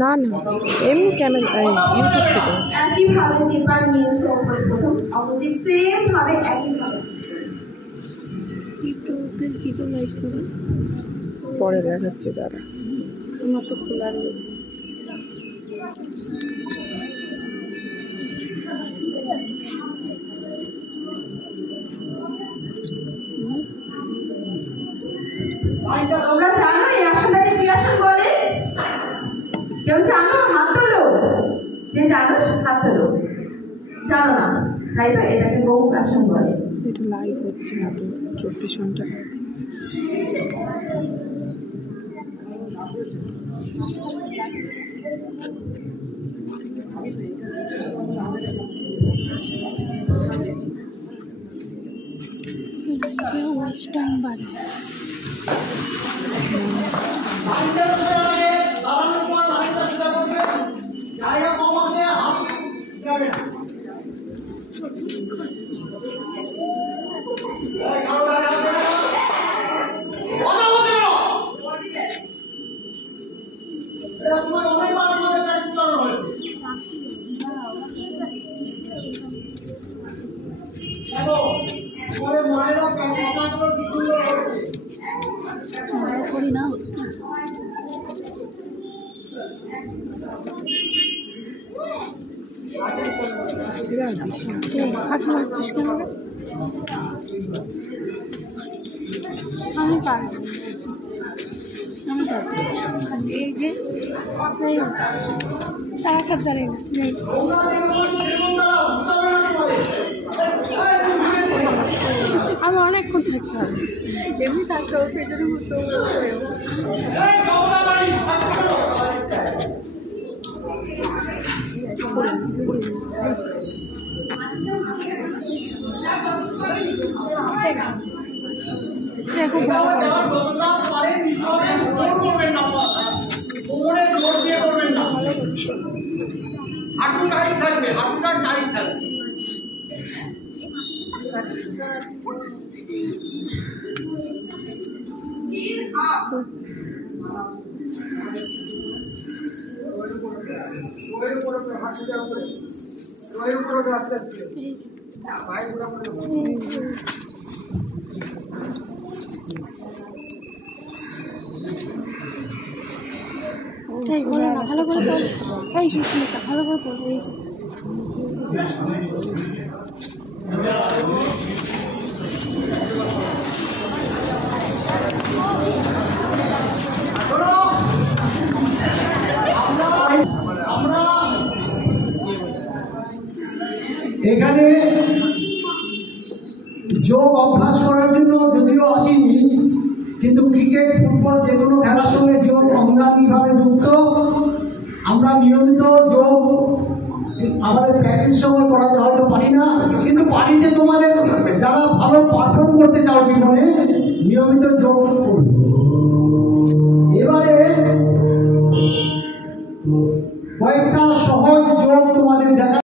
না না এমনি ক্যামেরা ইউটিউব থেকে একইভাবে চেপা নিয়ে উপরে প্রথম অপরটি সেম ভাবে একইভাবে কিছু লাইক করে পরে দেখাচ্ছে তারা আমার তো খোলা রয়েছে তোমরা জানো এই আসনটাকে কি আসন বলে? কেউ জানো? হাত তোলো। যে জানো হাত তোলো। জানো না তাই তো, এটাকে গৌণ আসন বলে। এটা লাইভ হচ্ছে না তো 24 ঘন্টা টাইম বাড়ে করি না আমি পারবো এই যে তারা খাত জানি আমি অনেকক্ষণ থাকতে হবে এমনি থাকতে হবে সেটার মতো খুব ভালো হাঁটু টাইট থাকবে, হাঁটুটা টাইট থাকবে। ভালো করে তোল এই সুস্মিতা ভালো করে তোল এই এখানে যোগ অভ্যাস করার জন্য যদিও আসিনি, কিন্তু ক্রিকেট ফুটবল যে কোনো খেলার সঙ্গে যোগ অঙ্গাঙ্গিভাবে যুক্ত। আমরা নিয়মিত যোগ আমাদের প্র্যাকটিস সময় করাতে হয়তো পারি না, কিন্তু বাড়িতে তোমাদের যারা ভালো পারফর্ম করতে চাও জীবনে নিয়মিত যোগ করবে। এবারে কয়েকটা সহজ যোগ তোমাদের দেখা